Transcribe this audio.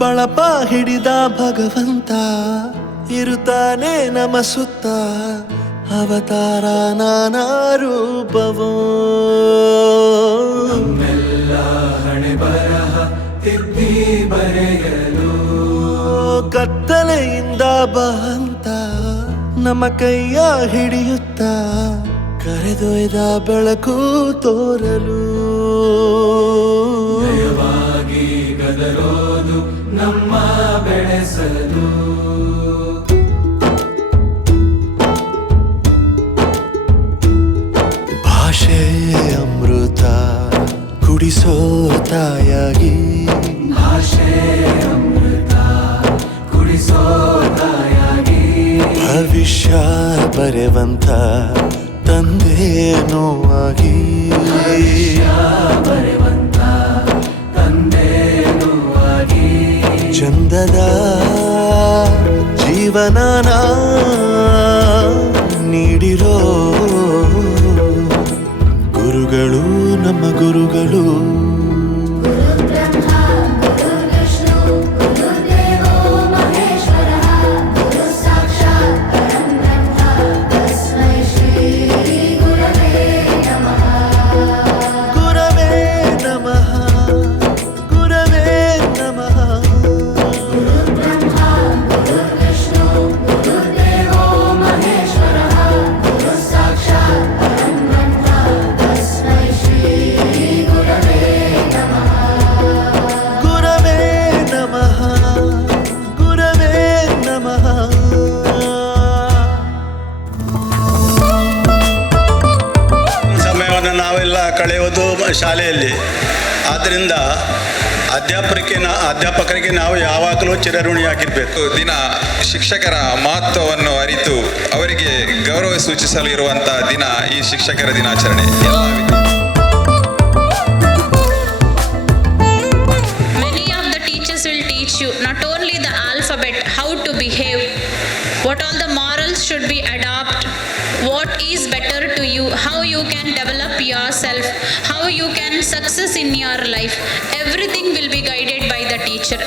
ಬಳಪ ಹಿಡಿದ ಭಗವಂತ ಇರುತ್ತಾನೆ ನಮ ಸುತ್ತ, ಅವತಾರ ನಾನಾ ರೂಪವೋ. ನಮ್ಮೆಲ್ಲ ಹಣೆ ಬರಹ ತಿದ್ದಿ ಬರೆಯಲು ಕತ್ತಲೆಯಿಂದ ಬಂತ ನಮ್ಮ ಕೈಯ ಹಿಡಿಯುತ್ತ, ಕರೆದೊಯ್ದ ಬೆಳಕು ತೋರಲು. ಜಯವಾಗಿ ಗದರೋದು ನಮ್ಮ ಬೆಳೆಸಲು. ಭಾಷೆ ಅಮೃತ ಕುಡಿಸೋ ತಾಯಾಗಿ, ಭಾಷೆ ಅಮೃತ ಕುಡಿಸೋ ತಾಯಾಗಿ. ಭವಿಷ್ಯ ಬರೆವಂತ ತಂದೆನೋ ಆಗಿ, ಬರೆವಂತ ತಂದೆನೂ ಆಗಿ. ಚಂದದ ಜೀವನನ ನೀಡಿರೋ ಗುರುಗಳು ನಮ್ಮ ಗುರುಗಳು. ನಾವೆಲ್ಲ ಕಳೆಯೋದು ಶಾಲೆಯಲ್ಲಿ. ಆದ್ದರಿಂದ ಅಧ್ಯಾಪಕರಿಗೆ ನಾವು ಯಾವಾಗಲೂ ಚಿರಋಣಿಯಾಗಿರಬೇಕು. ದಿನ ಶಿಕ್ಷಕರ ಮಹತ್ವವನ್ನು ಅರಿತು ಅವರಿಗೆ ಗೌರವ ಸೂಚಿಸಲು ಇರುವಂತಹ ದಿನ ಈ ಶಿಕ್ಷಕರ ದಿನಾಚರಣೆ. Many of the teachers will teach you not only the alphabet, how to behave, what all the morals should be adopted, what is better to you, how you can develop yourself, how you can success in your life. Everything will be guided by the teacher.